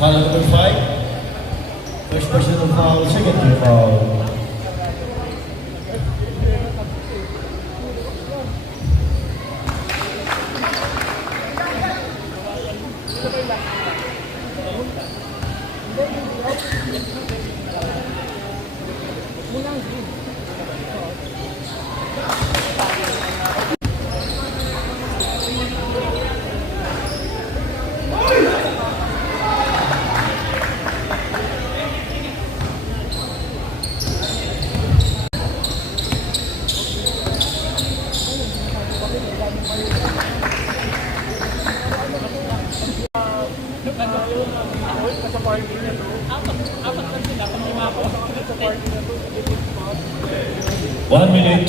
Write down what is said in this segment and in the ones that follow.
Foul number 5. First personal foul, second team foul. One minute.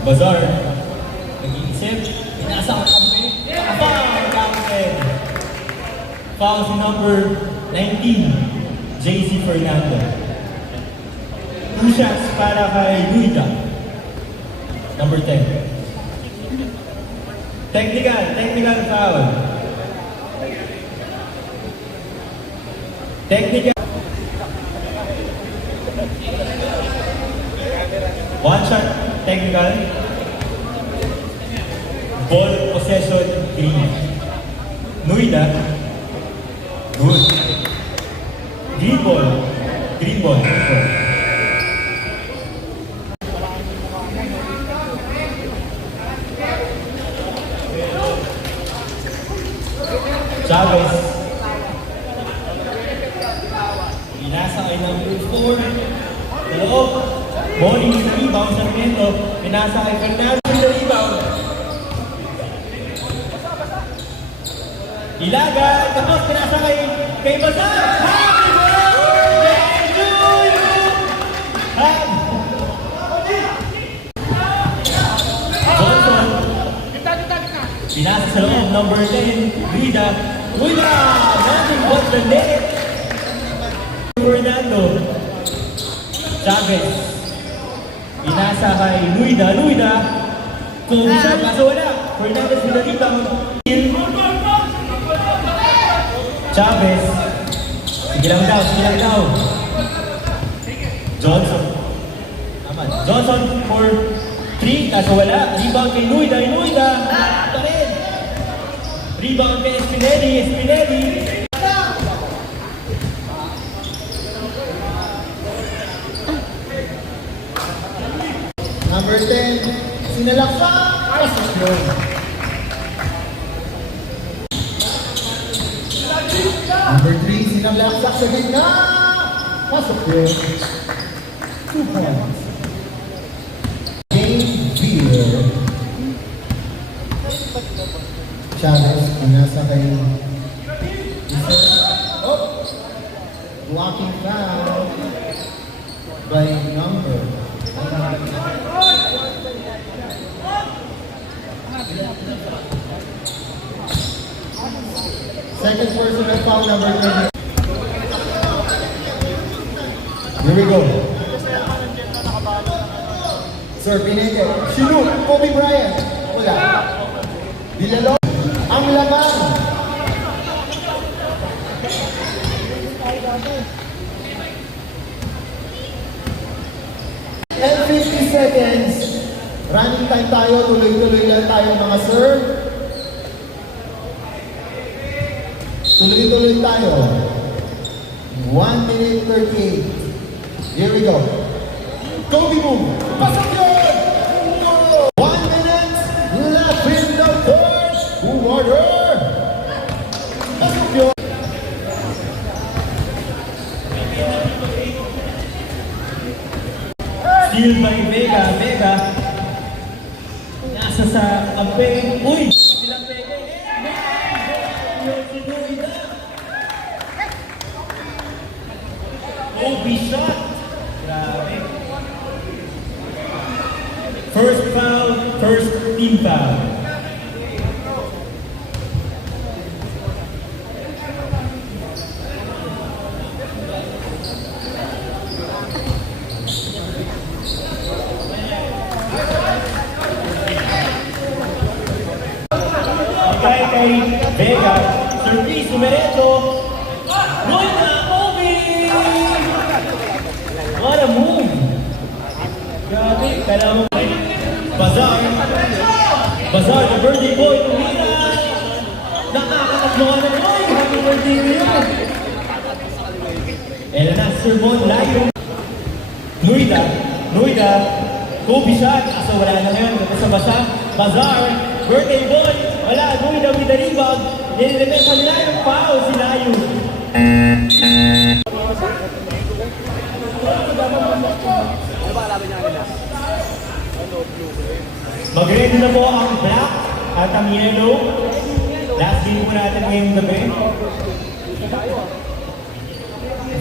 Bazar, nag-iisip, inasa ang kampi, abang captain. Foul si number 19, JC Fernando. 2 shots para kay Luida, number 10. Technical foul. Technical. One shot, technical. Ball possession, green. Nuida, good. Green ball. Chavez. Inasa kay number 4. Daloob. Bowling sa rebound sa Mendo. Pinasa kay Fernando sa rebound. Ilagan. Tapos pinasa kay Bazar. Happy birthday to you! Johnson. Pinasa sa loob. Number 10. Luida. Nothing but the net. Fernando. Chavez. Inasa kay Luida. Kung siya, kaso wala. Fernandez with the rebound. Chavez. Sige lang daw. Johnson. Johnson for 3. Kaso wala. Rebound kay Luida. Pa rin. Rebound kay Espinelli. Number 10, sinalaksa, pasok yun. Number 3, sinalaksa sa gitna, pasok yun. 2 points. Game Beer. Chavez, nasa kayo. Blocking foul by number. Second personal foul, number 20. Here we go. Sir Pinete, shoot, Kobe Bryant. Wala. Villalon, ang lamang. And 50 seconds. Running time tayo, tuloy-tuloy lang tayo mga sir. Tuloy-tuloy tayo. 1 minute 38. Here we go. Kobe move. Pasok yun! 1 minute left in the third quarter. Pasok yun. Steal by Vega. Vega. Nasa sa kampe. Uy! Silang Vega. Kobe shot. Grabe. First foul, first team foul. Kay Vega, service, numereto. Gol na, Kobe! What a move! Grabe, kailangan mo Bazar, the birthday boy, tumira! Nakakatatlo ka na boy! Happy birthday to you! Ela na, sermon, layo. Nuida, Kobe shot, asa wala na ngayon, kapasa basa. Bazar, birthday boy, wala, Nuida with the rebound. Nililemesa nila yung foul, si Layo. Mag-ready na po ang black at ang yellow. Last game po natin ngayong gabi.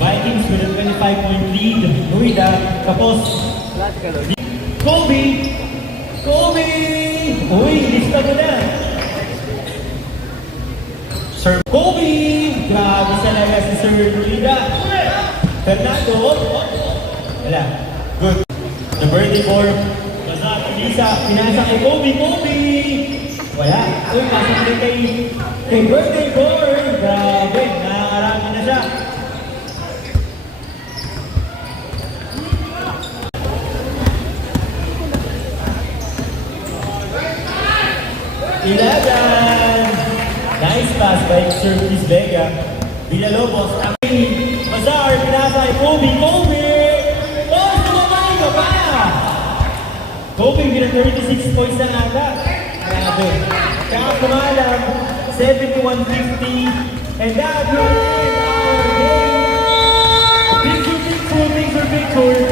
Vikings with a 25-point lead. Nuida, tapos Kobe! Uy, lista ko na! Sir Kobe! Grabe talaga si Sir Nuida. Fernando, wala. Good. The birthday boy. Bazar, pinasa kay Kobe. Wala. Uy, pasok din kay birthday boy. Grabe, nakakarami na siya. Nice pass by Sir Chris Vega. Villalobos, Bazar, pinasa kay Kobe. Oh, sumabay ka pa! Kobe with 36 points na ata. Grabe. Kaya kumalang 71-50. And that will end our game. Big for big tour.